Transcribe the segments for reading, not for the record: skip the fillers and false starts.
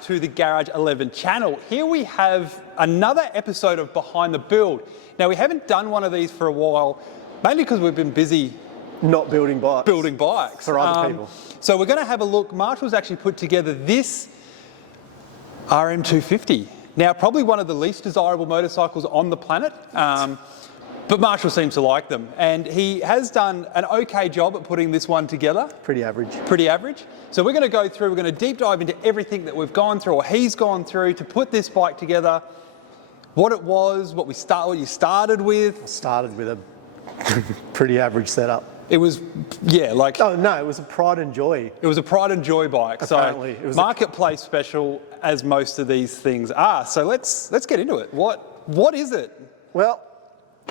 back to the Garage 11 channel. Here we have another episode of Behind the Build. Now, we haven't done one of these for a while, mainly because we've been busy not building bikes. Building bikes. For other people. So we're going to have a look. Marshall's actually put together this RM250. Now, probably one of the least desirable motorcycles on the planet, but Marshall seems to like them. And he has done an okay job at putting this one together. Pretty average. Pretty average. So we're going to go through, we're going to deep dive into everything that we've gone through, or he's gone through, to put this bike together. What it was, what you started with. I started with a pretty average setup. It was, yeah, like... Oh, no, it was a pride and joy. It was a pride and joy bike. Apparently. So, marketplace special, as most of these things are. So let's get into it. What is it? Well,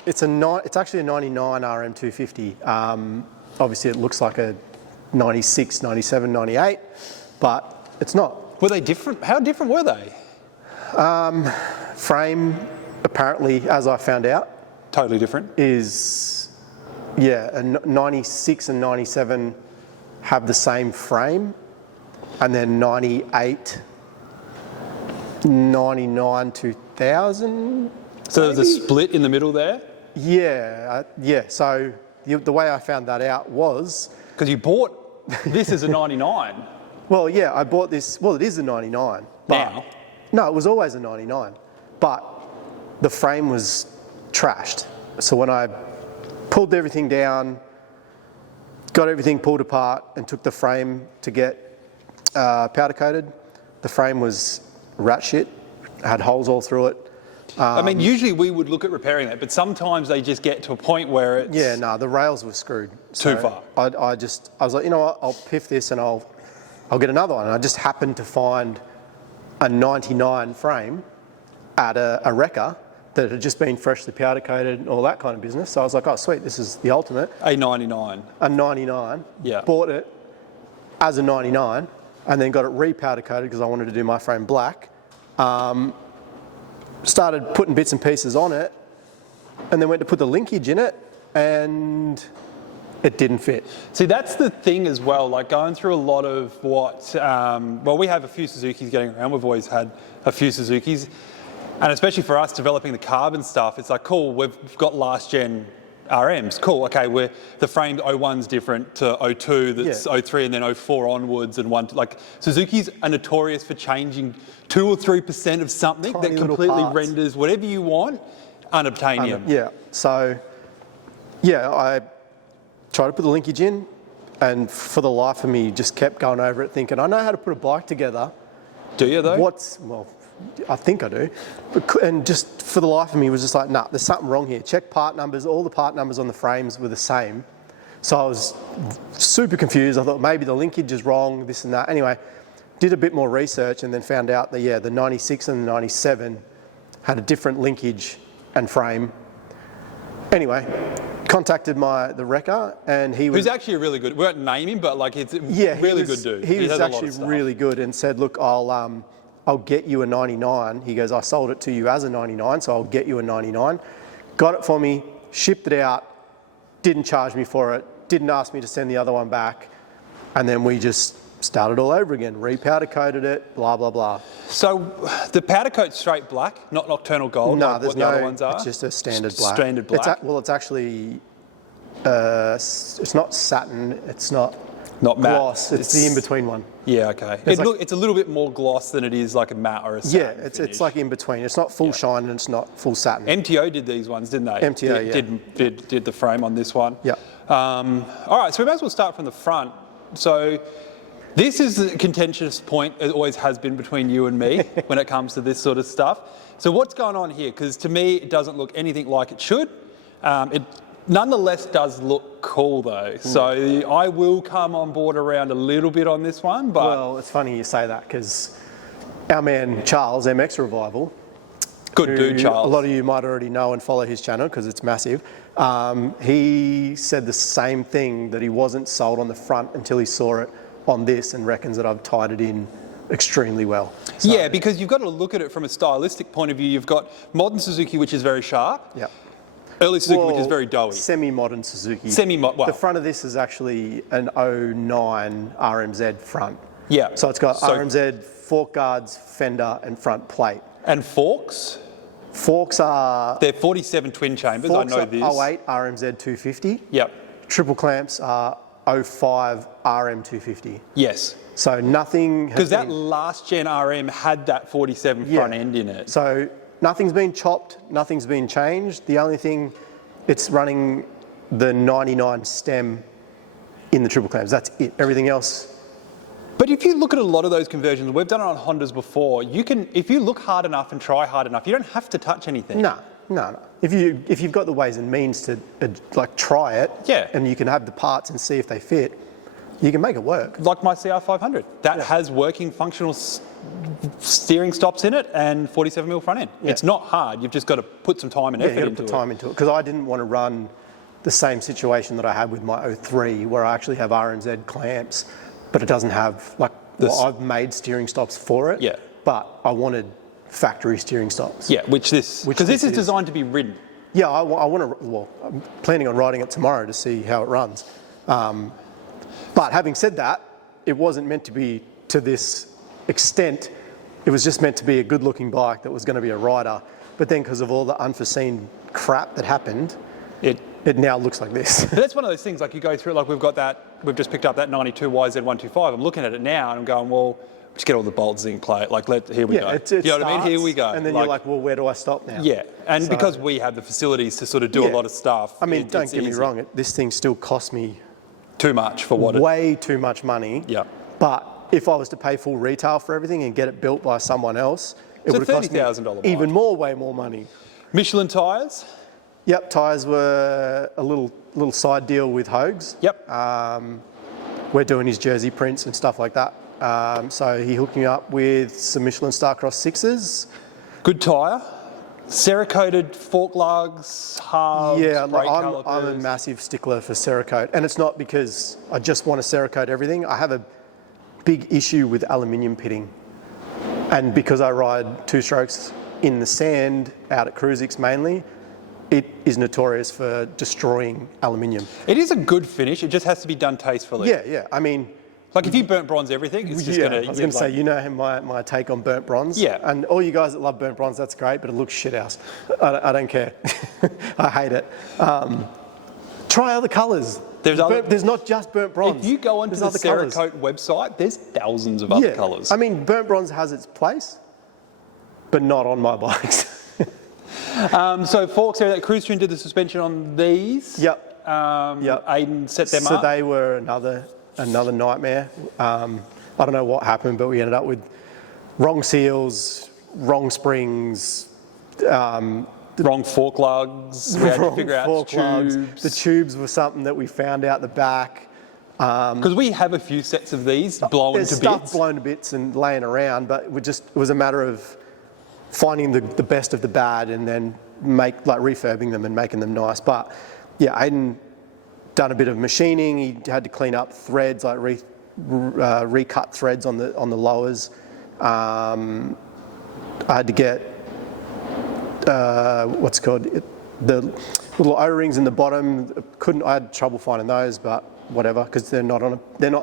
it's actually a 99 RM250. Obviously, it looks like a 96, 97, 98, but it's not. Were they different? How different were they? Frame, apparently, as I found out... Totally different? Is... Yeah, and 96 and 97 have the same frame, and then 98, 99, 2000. So there's a split in the middle there? Yeah, yeah. So the way I found that out was... Because you bought this as a 99. Well, yeah, I bought this, well, it is a 99. Now? No, it was always a 99, but the frame was trashed. So when I pulled everything down, got everything pulled apart, and took the frame to get powder coated, the frame was rat shit, had holes all through it. I mean, usually we would look at repairing that, but sometimes they just get to a point where it's... Yeah, no, the rails were screwed. Too far. I was like, you know what, I'll piff this and I'll get another one. And I just happened to find a 99 frame at a wrecker that had just been freshly powder coated and all that kind of business. So I was like, oh, sweet, this is the ultimate. A 99. A 99. Yeah. Bought it as a 99 and then got it re-powder coated because I wanted to do my frame black. Started putting bits and pieces on it and then went to put the linkage in it and it didn't fit. See, that's the thing as well, like going through a lot of what, well, we have a few Suzukis getting around. We've always had a few Suzukis. And especially for us developing the carbon stuff, it's like, cool, we've got last gen RMs. Cool, okay, the framed 01's different to 02, that's 03, and then 04 onwards, and like Suzuki's are notorious for changing 2 or 3% of something Tiny that completely parts. renders whatever you want unobtainium. Yeah, so yeah, I tried to put the linkage in, and for the life of me, just kept going over it, thinking, I know how to put a bike together. Do you though? Well, I think I do. And just for the life of me, was just like, nah, there's something wrong here. Check part numbers, all the part numbers on the frames were the same. So I was super confused. I thought maybe the linkage is wrong, this and that. Anyway, did a bit more research and then found out that, yeah, the 96 and the 97 had a different linkage and frame. Anyway, contacted the wrecker and he was... Who's actually a really good, we won't name him, but like it's really good dude. He was actually really good and said, look, I'll get you a 99. He goes, I sold it to you as a 99, so I'll get you a 99. Got it for me, shipped it out, didn't charge me for it, didn't ask me to send the other one back, and then we just started all over again, re-powder coated it, blah, blah, blah. So the powder coat's straight black, not nocturnal gold, no, like there's what the other ones are? It's just a standard black. Standard black? Well, it's actually, it's not satin, it's not matte. Gloss, it's the in-between one. Yeah, okay. It's a little bit more gloss than it is like a matte or a satin. Yeah, it's like in between. It's not full shine and it's not full satin. MTO did these ones, didn't they? MTO, did the frame on this one. Yeah. All right, so we might as well start from the front. So this is a contentious point, it always has been between you and me when it comes to this sort of stuff. So what's going on here? Because to me, it doesn't look anything like it should. It nonetheless does look cool though. So I will come on board around a little bit on this one, but... Well, it's funny you say that because our man Charles, MX Revival, good dude, Charles. A lot of you might already know and follow his channel because it's massive. He said the same thing, that he wasn't sold on the front until he saw it on this and reckons that I've tied it in extremely well. So, yeah, because you've got to look at it from a stylistic point of view. You've got modern Suzuki, which is very sharp. Yeah. Early Suzuki, which is very doughy. Semi-modern Suzuki. Well. The front of this is actually an 09 RMZ front. Yeah. So it's got RMZ, fork guards, fender, and front plate. And forks? Forks are... They're 47 twin chambers, I know this. 08 RMZ 250. Yep. Triple clamps are 05 RM 250. Yes. So nothing has Because that last gen RM had that 47 front end in it. So nothing's been chopped, nothing's been changed. The only thing, it's running the 99 stem in the triple clamps. That's it. Everything else. But if you look at a lot of those conversions, we've done it on Hondas before, you can, if you look hard enough and try hard enough, you don't have to touch anything. No. If you've got the ways and means to like try it, and you can have the parts and see if they fit, you can make it work. Like my CR500, that has working functional steering stops in it and 47mm front end. Yeah. It's not hard. You've just got to put some time and effort into it. Yeah, you've got to put time into it, because I didn't want to run the same situation that I had with my 03, where I actually have RMZ clamps, but it doesn't have I've made steering stops for it. Yeah. But I wanted factory steering stops. Yeah, because this is designed to be ridden. Yeah, I want to. Well, I'm planning on riding it tomorrow to see how it runs. But having said that, it wasn't meant to be to this extent. It was just meant to be a good-looking bike that was going to be a rider. But then, because of all the unforeseen crap that happened, it now looks like this. But that's one of those things, like you go through, like we've just picked up that 92 YZ125. I'm looking at it now and I'm going, well, just get all the bolts in play. Like, here we go. It you know what I mean? Here we go. And then you're like, well, where do I stop now? Yeah, and because we have the facilities to sort of do a lot of stuff. I mean, don't get me wrong, this thing still cost me too much for what way too much money. Yeah. But if I was to pay full retail for everything and get it built by someone else, it would have cost me even way more money. Michelin tyres? Yep, tyres were a little side deal with Hogues. Yep. We're doing his jersey prints and stuff like that. So he hooked me up with some Michelin Starcross 6s. Good tyre. Cerakoted fork lugs, halves, brake calipers. I'm a massive stickler for Cerakote, and it's not because I just want to Cerakote everything. I have a big issue with aluminium pitting, and because I ride two strokes in the sand out at Cruisix mainly, it is notorious for destroying aluminium. It is a good finish. It just has to be done tastefully. Yeah. I mean, like if you burnt bronze everything, it's just going to... I was going to say, you know my take on burnt bronze. Yeah. And all you guys that love burnt bronze, that's great, but it looks shit house. I don't care. I hate it. Try other colours. There's not just burnt bronze. If you go onto the Cerakote website, there's thousands of other colours. I mean, burnt bronze has its place, but not on my bikes. So forks, that cruise tune did the suspension on these. Yep. Aiden set them up. So they were another nightmare. I don't know what happened, but we ended up with wrong seals, wrong springs, wrong fork lugs. We had to figure out tubes. The tubes were something that we found out the back. Because we have a few sets of these blown to bits. There's stuff blown to bits and laying around, but it was a matter of finding the best of the bad and then refurbing them and making them nice. But yeah, Aiden done a bit of machining. He had to clean up threads, recut threads on the lowers. I had to get the little O-rings in the bottom. I had trouble finding those, but whatever, because they're not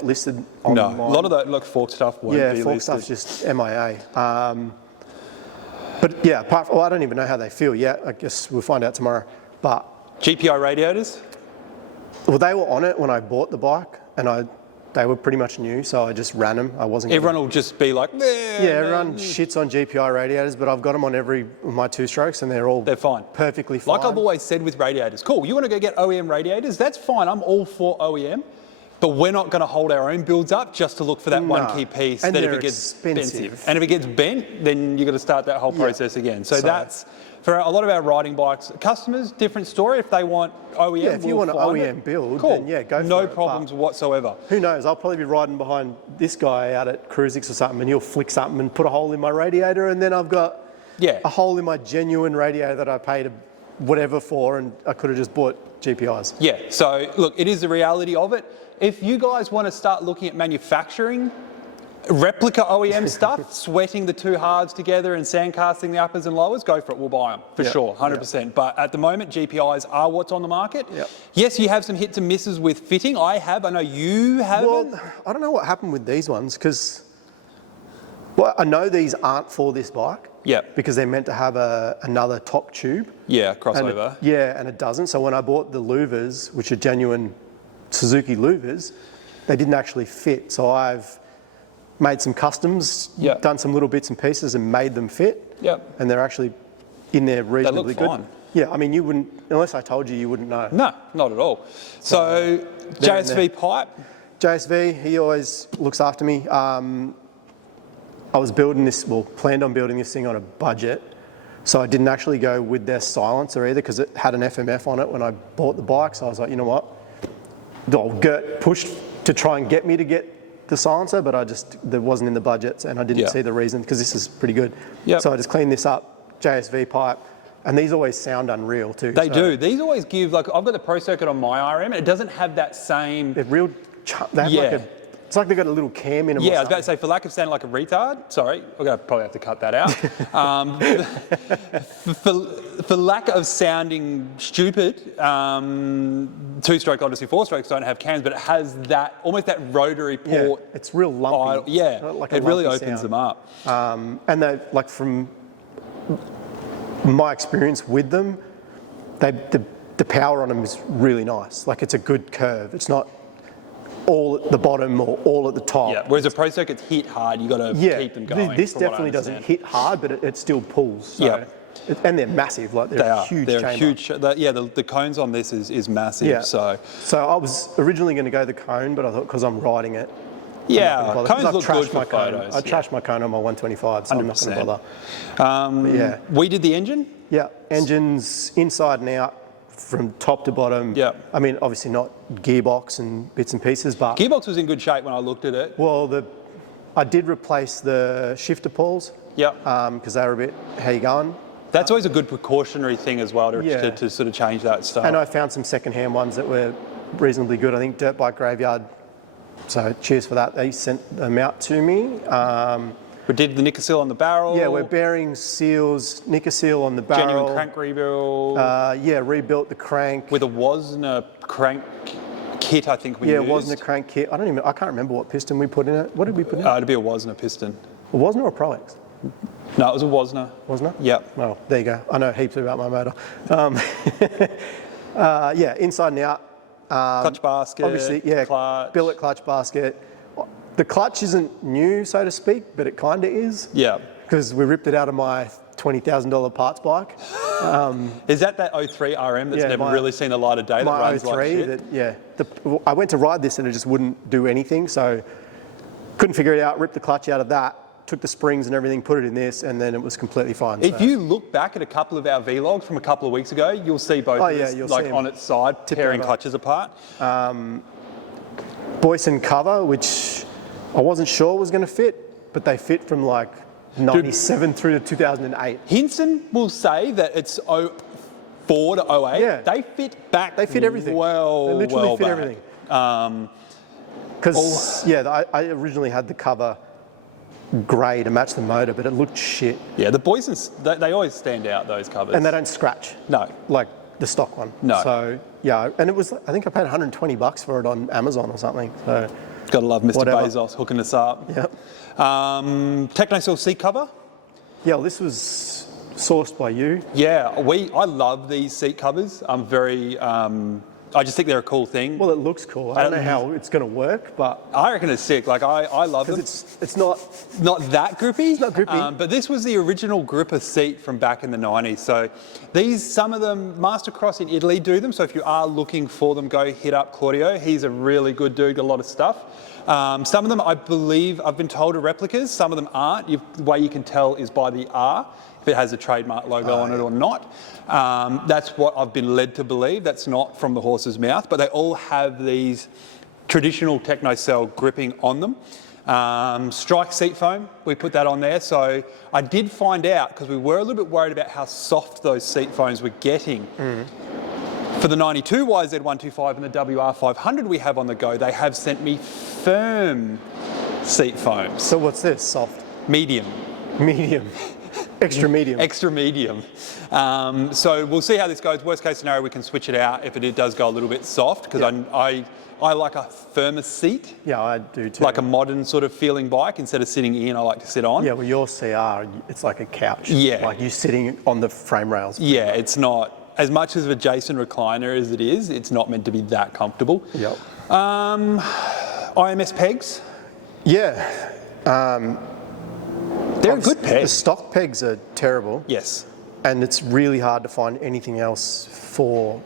listed on mine. A lot of that fork stuff won't be listed. Yeah, fork stuff's just MIA. But yeah, I don't even know how they feel yet. I guess we'll find out tomorrow. But GPI radiators? Well, they were on it when I bought the bike, and they were pretty much new, so I just ran them. I wasn't. Everyone will just be like, everyone shits on GPI radiators, but I've got them on every of my two strokes, and they're fine, perfectly fine. Like I've always said with radiators, cool. You want to go get OEM radiators? That's fine. I'm all for OEM. But we're not going to hold our own builds up just to look for that one key piece. And that they're if it gets expensive. And if it gets bent, then you've got to start that whole process again. So that's, for a lot of our riding bikes, customers, different story. If they want OEM, if you want an OEM build, cool. then go for it. No problems whatsoever. Who knows? I'll probably be riding behind this guy out at Cruisix or something, and he'll flick something and put a hole in my radiator, and then I've got a hole in my genuine radiator that I paid whatever for, and I could have just bought GPIs. Yeah, so look, it is the reality of it. If you guys want to start looking at manufacturing Replica OEM stuff, sweating the two halves together and sandcasting the uppers and lowers, go for it. We'll buy them for sure, 100%. But at the moment, GPIs are what's on the market. Yes, you have some hits and misses with fitting. I have. I know you haven't. Well, I don't know what happened with these ones because, well, I know these aren't for this bike. Because they're meant to have another top tube. Crossover. And it doesn't. So when I bought the louvers, which are genuine Suzuki louvers, they didn't actually fit. So I've made some customs, done some little bits and pieces and made them fit. And they're actually in there reasonably good. Fine. Yeah, I mean, you wouldn't, unless I told you, you wouldn't know. No, not at all. So JSV pipe? JSV, he always looks after me. I was building this, planned on building this thing on a budget. So I didn't actually go with their silencer either because it had an FMF on it when I bought the bike. So I was like, you know what? I'll get pushed to try and get me to get the silencer, but there wasn't in the budget and I didn't see the reason because this is pretty good. So I just cleaned this up, JSV pipe, and these always sound unreal too. They do. These always give, like, I've got the Pro Circuit on my RM and it doesn't have that same... They're real, they have it's like they've got a little cam in them. I was about to say, for lack of sounding like a retard, sorry, we're going to probably have to cut that out. For lack of sounding stupid, two-stroke, obviously four-strokes don't have cams, but it has that, almost that rotary port. It's real lumpy. Like it really opens them up. And they, like, from my experience with them, the power on them is really nice. Like, it's a good curve. It's not all at the bottom or all at the top. Whereas a Pro Circuit's hit hard, you got to keep them going. This definitely doesn't hit hard, but it still pulls. So and they're massive. Like they're a huge chamber. Huge. The cones on this is massive. So I was originally going to go the cone, but I thought because I'm riding it. Cones look good for photos. I trashed my cone on my 125, so 100%. I'm not going to bother. We did the engine. Engines inside and out. From top to bottom. I mean, obviously not gearbox and bits and pieces, but... Gearbox was in good shape when I looked at it. Well, I did replace the shifter pawls. Because they were a bit, how you going? That's always a good precautionary thing as well to sort of change that stuff. And I found some second-hand ones that were reasonably good. I think Dirt Bike Graveyard, so cheers for that. They sent them out to me. We did the Nicker seal on the barrel. We're bearing seals, Nicker seal on the barrel. Genuine crank rebuild. Rebuilt the crank. With a Wasner crank kit, I think we used. Wasner crank kit. I can't remember what piston we put in it. What did we put in it? It'd be a Wasner piston. A Wasner or Pro-X? No, it was a Wasner. Wasner? Yep. Well, there you go. I know heaps about my motor. Inside and out. Clutch basket. Obviously, clutch. Billet clutch basket. The clutch isn't new, so to speak, but it kind of is. Because we ripped it out of my $20,000 parts bike. Is that 03 RM that's never really seen the light of day that runs like shit? I went to ride this and it just wouldn't do anything, so couldn't figure it out, ripped the clutch out of that, took the springs and everything, put it in this, and then it was completely fine. If you look back at a couple of our vlogs from a couple of weeks ago, you'll see both of us, like on its side, tearing clutches apart. Boyson cover, which I wasn't sure was going to fit, but they fit from like 97 through to 2008. Hinson will say that it's 04 to 08. They fit back. They fit everything. They literally fit everything. Because I originally had the cover grey to match the motor, but it looked shit. The Boysons, they always stand out, those covers. And they don't scratch. No. Like the stock one. No. So and it was, I think I paid $120 for it on Amazon or something. So. Gotta love Mr. Bezos hooking us up. Technosil seat cover. Well, this was sourced by you. I love these seat covers. I'm very, I just think they're a cool thing. Well, it looks cool. I don't know how it's going to work, but I reckon it's sick. Like I love them. It's not that grippy. It's not grippy. But this was the original gripper seat from back in the 90s. So some of them, Mastercross in Italy do them. So if you are looking for them, go hit up Claudio. He's a really good dude, got a lot of stuff. Some of them, I believe, I've been told are replicas. Some of them aren't. The way you can tell is by the R, if it has a trademark logo on it or not. That's what I've been led to believe. That's not from the horse's mouth, but they all have these traditional Technocell gripping on them. Strike seat foam, we put that on there. So I did find out, because we were a little bit worried about how soft those seat foams were getting. For the 92 YZ125 and the WR500 we have on the go, they have sent me firm seat foams. So what's this? Soft? Medium. Medium. Extra medium. Extra medium. So we'll see how this goes. Worst case scenario, we can switch it out if it does go a little bit soft, because I like a firmer seat. Yeah, I do too. Like a modern sort of feeling bike. Instead of sitting in, I like to sit on. Yeah, well, your CR, it's like a couch. Yeah. Like you're sitting on the frame rails. Yeah, it's not, as much as a Jason recliner as it is, it's not meant to be that comfortable. Yep. IMS pegs. Yeah. They're a good The peg. stock pegs are terrible. Yes. And it's really hard to find anything else for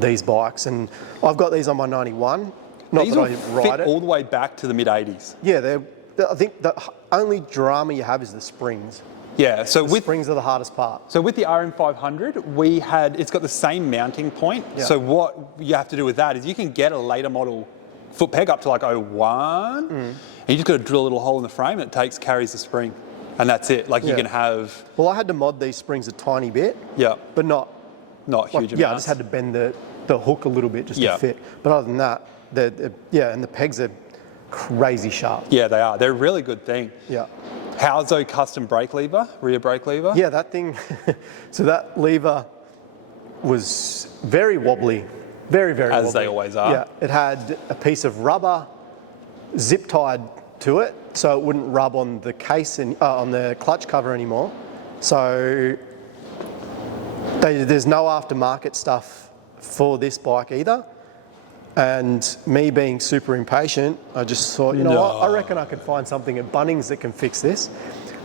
these bikes. And I've got these on my 91. Not These that will I ride fit it. all the way back to the mid-80s. Yeah, I think the only drama you have is the springs. Yeah, so The springs are the hardest part. So with the RM500, it's got the same mounting point. Yeah. So what you have to do with that is you can get a later model foot peg up to like 01, and you just got to drill a little hole in the frame, and it carries the spring, and that's it. Like you can have. Well, I had to mod these springs a tiny bit. Yeah. But not Not huge amounts. Yeah, I just had to bend the hook a little bit just Yeah. to fit. But other than that, and the pegs are crazy sharp. Yeah, they are. They're a really good thing. Yeah. Hauzo custom brake lever, rear brake lever. Yeah, that thing, so that lever was very wobbly, very, very wobbly. As they always are. Yeah, it had a piece of rubber zip tied to it so it wouldn't rub on the case and on the clutch cover anymore. So there's no aftermarket stuff for this bike either. And me being super impatient, I just thought, you know what, I reckon I could find something at Bunnings that can fix this.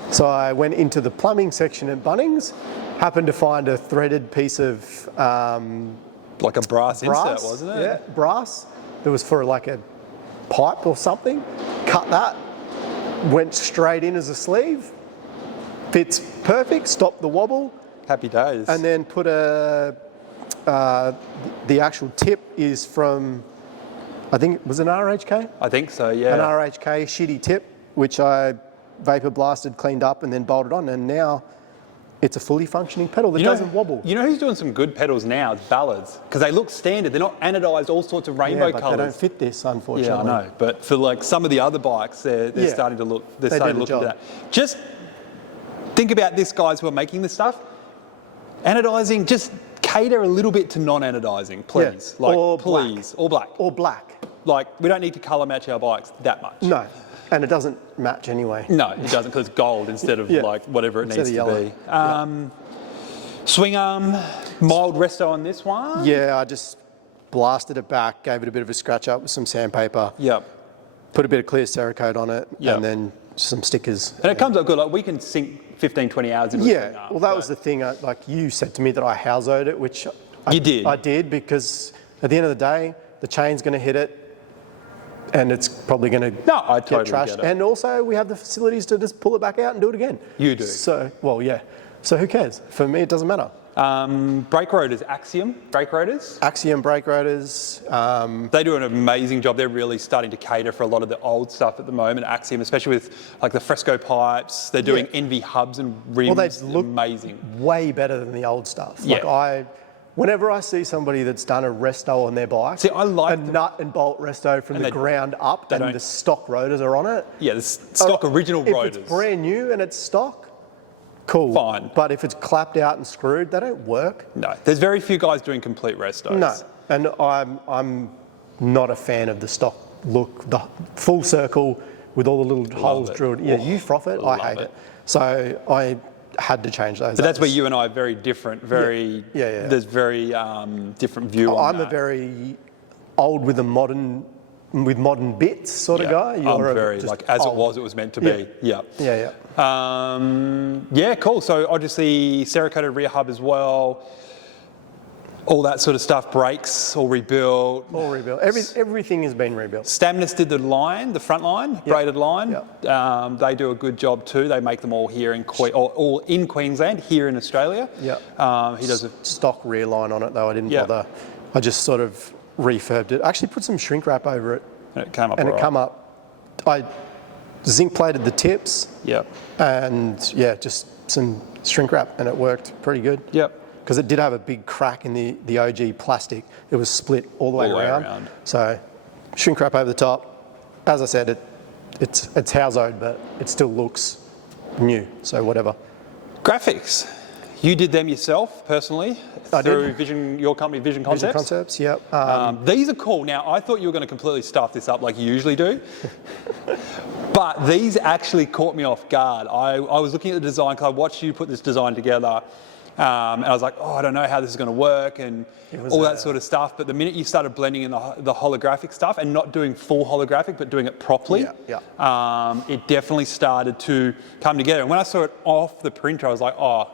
So I went into the plumbing section at Bunnings, happened to find a threaded piece of Like a brass insert, brass, wasn't it? yeah, brass. That was for like a pipe or something. Cut that, went straight in as a sleeve. Fits perfect, stopped the wobble. Happy days. And then put the actual tip is from, I think it was an RHK? I think so, yeah. An RHK shitty tip, which I vapor blasted, cleaned up, and then bolted on. And now it's a fully functioning pedal that doesn't wobble. You know who's doing some good pedals now? It's Ballards. Because they look standard. They're not anodised all sorts of rainbow but colours. they don't fit this, unfortunately. Yeah, I know. But for like some of the other bikes, they're starting to look. They're They starting do to the look at job. that. Just think about this, guys who are making this stuff. Anodising, just cater a little bit to non-anodising, please. Yeah. Like, Or please, or black. Or black. Like, we don't need to colour match our bikes that much. No, and it doesn't match anyway. No, it doesn't, because it's gold instead of like whatever it Instead needs of to yellow. be. Swing arm, mild resto on this one. Yeah, I just blasted it back, gave it a bit of a scratch up with some sandpaper, Yep. put a bit of clear Cerakote on it, Yep. and then some stickers. And it comes up good. Like, we can sink 15, 20 hours into a swing arm. Well, that was the thing. Like you said to me that I Hauzoed it, which You did. I did, because at the end of the day, the chain's going to hit it, and it's probably going to No, I get totally trashed. get it. And also, we have the facilities to just pull it back out and do it again. You do. So, well, yeah. So who cares? For me, it doesn't matter. Brake rotors, Axiom brake rotors. Axiom brake rotors. They do an amazing job. They're really starting to cater for a lot of the old stuff at the moment. Axiom, especially with like the Fresco pipes. They're doing Envy hubs and rims. Well, they look amazing. way better than the old stuff. Yeah. Like whenever I see somebody that's done a resto on their bike, See, I like a nut and bolt resto from the ground up, they and don't- the stock rotors are on it. Yeah, the stock original if rotors. it's brand new and it's stock, cool. Fine. But if it's clapped out and screwed, they don't work. No, there's very few guys doing complete restos. No, and I'm not a fan of the stock look, the full circle with all the little holes it. drilled. Yeah, you froth it, I Love hate it. it. So I had to change those. But that's where you and I are very different. Very, Yeah. There's very different view on I'm that. a very old with modern bits sort of guy. I'm You're very just like as old. it was meant to be. Yeah. Yeah. Yeah, cool. So obviously Cerakote rear hub as well. All that sort of stuff. Brakes all rebuilt. All rebuilt. Everything has been rebuilt. Staminis did the front line, braided line. Yep. They do a good job too. They make them all here in all in Queensland, here in Australia. Yeah. He does a Stock rear line on it though. I didn't Yeah. bother. I just sort of refurbed it. I actually put some shrink wrap over it, and it came up. and all it right. come up. I zinc plated the tips. Yep. And just some shrink wrap, and it worked pretty good. Yep. Because it did have a big crack in the OG plastic. It was split all the way around. So shrink wrap over the top. As I said, it's household, but it still looks new. So whatever. Graphics. You did them yourself, personally, through your company, Vizion Concepts? Vizion Concepts, yep. These are cool. Now, I thought you were going to completely stuff this up like you usually do, but these actually caught me off guard. I was looking at the design because I watched you put this design together, and I was like, oh, I don't know how this is going to work and all that sort of stuff. But the minute you started blending in the holographic stuff and not doing full holographic, but doing it properly, it definitely started to come together. And when I saw it off the printer, I was like, oh,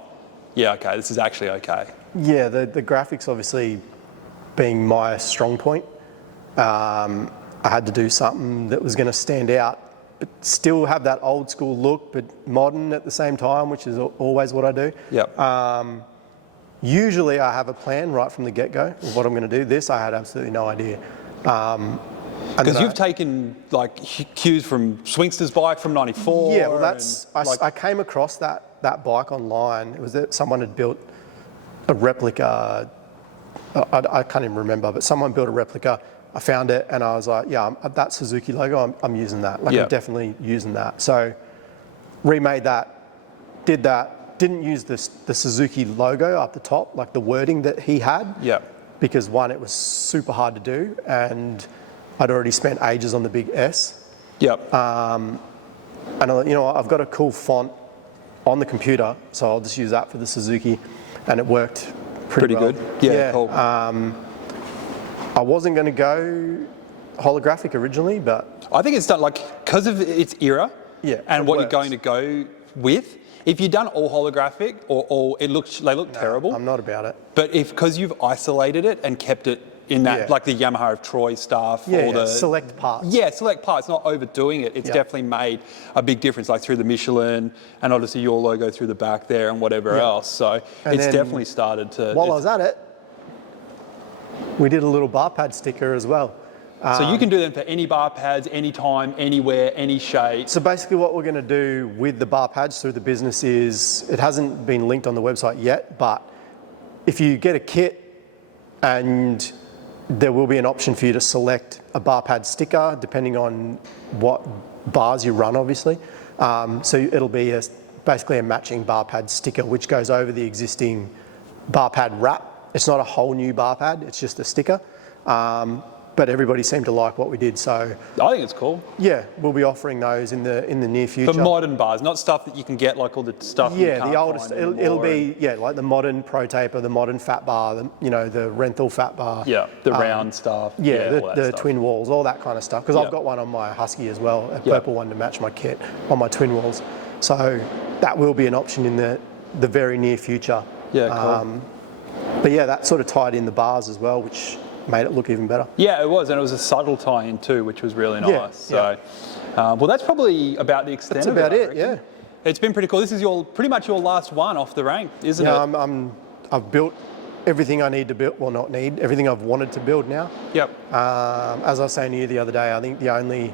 yeah, okay, this is actually okay. Yeah, the graphics obviously being my strong point. I had to do something that was going to stand out, but still have that old school look, but modern at the same time, which is always what I do. Yep. Usually I have a plan right from the get-go of what I'm going to do. This, I had absolutely no idea. Because you've taken like cues from Swingster's bike from '94. Yeah, well, I came across that bike online. It was that someone had built a replica. I can't even remember, but someone built a replica. I found it and I was like, yeah, that Suzuki logo, I'm using that. Like, I'm definitely using that. So remade that, did that, didn't use the Suzuki logo up the top, like the wording that he had. Yeah. Because one, it was super hard to do, and I'd already spent ages on the big S. Yep. And I've got a cool font on the computer, so I'll just use that for the Suzuki, and it worked pretty well. Good. Yeah, cool. I wasn't going to go holographic originally, but I think it's done like because of its era, and what you're going to go with. If you'd done all holographic or all, they look terrible. I'm not about it. But because you've isolated it and kept it in that, like the Yamaha of Troy stuff, or the select parts. Yeah, select parts, not overdoing it. It's definitely made a big difference, like through the Michelin and obviously your logo through the back there and whatever else. So it's definitely started to. While I was at it, we did a little bar pad sticker as well. So you can do them for any bar pads, anytime, anywhere, any shape. So basically what we're going to do with the bar pads through the business is, it hasn't been linked on the website yet, but if you get a kit, and there will be an option for you to select a bar pad sticker depending on what bars you run, obviously. So it'll be basically a matching bar pad sticker which goes over the existing bar pad wrap. It's not a whole new bar pad, it's just a sticker. But everybody seemed to like what we did, so I think it's cool. Yeah, we'll be offering those in the near future. For modern bars, not stuff that you can get like all the stuff. Yeah, the oldest. It'll be like the modern Pro Taper, the modern fat bar, the Renthal fat bar. Yeah, the round stuff. Yeah, the twin walls, all that kind of stuff. Because I've got one on my Husky as well, a purple one to match my kit on my twin walls. So that will be an option in the very near future. Yeah, cool. But yeah, that sort of tied in the bars as well, which made it look even better. Yeah, it was, and it was a subtle tie-in too, which was really nice. Well, that's probably about the extent of it. That's about it. Yeah. It's been pretty cool. This is pretty much your last one off the rank, isn't it? Yeah, I've built everything I need to build. Well, not need everything I've wanted to build now. Yep. As I was saying to you the other day, I think the only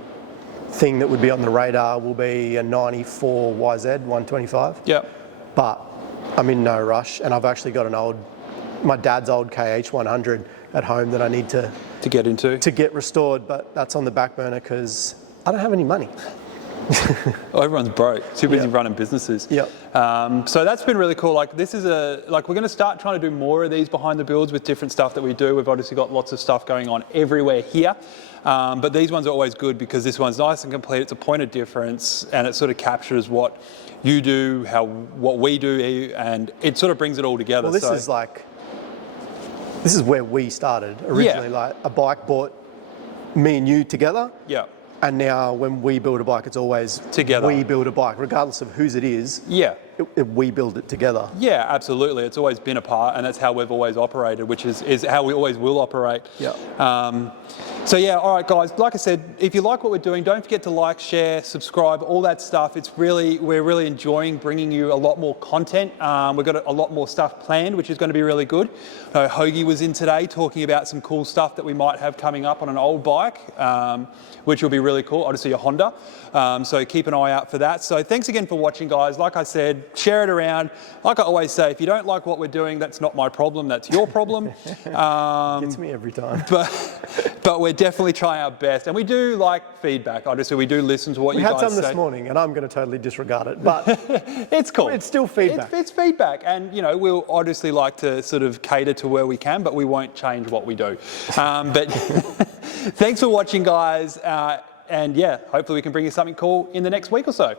thing that would be on the radar will be a 94 YZ 125. Yep. But I'm in no rush, and I've actually got my dad's old KH 100 at home that I need to get restored, but that's on the back burner because I don't have any money. Everyone's broke, too busy running businesses. Yep. So that's been really cool. Like this is we're going to start trying to do more of these behind the builds with different stuff that we do. We've obviously got lots of stuff going on everywhere here, but these ones are always good because this one's nice and complete. It's a point of difference, and it sort of captures what you do, what we do, and it sort of brings it all together. Well, this is where we started originally. Like a bike bought me and you together. Yeah. And now when we build a bike, it's always together. We build a bike, regardless of whose it is. Yeah. We build it together. Yeah, absolutely. It's always been a part, and that's how we've always operated, which is how we always will operate. Yeah. So yeah, all right, guys. Like I said, if you like what we're doing, don't forget to like, share, subscribe, all that stuff. We're really enjoying bringing you a lot more content. We've got a lot more stuff planned, which is going to be really good. Hoagie was in today talking about some cool stuff that we might have coming up on an old bike, which will be really cool. Obviously a Honda. So keep an eye out for that. So thanks again for watching, guys. Like I said, share it around. Like I always say, if you don't like what we're doing, that's not my problem. That's your problem. Gets me every time. but we're definitely trying our best. And we do like feedback. Obviously, we do listen to what We you had guys some say. this morning, and I'm going to totally disregard it, but It's cool. it's still feedback. It's feedback, and we'll obviously like to sort of cater to where we can, but we won't change what we do. But thanks for watching, guys, and yeah, hopefully we can bring you something cool in the next week or so.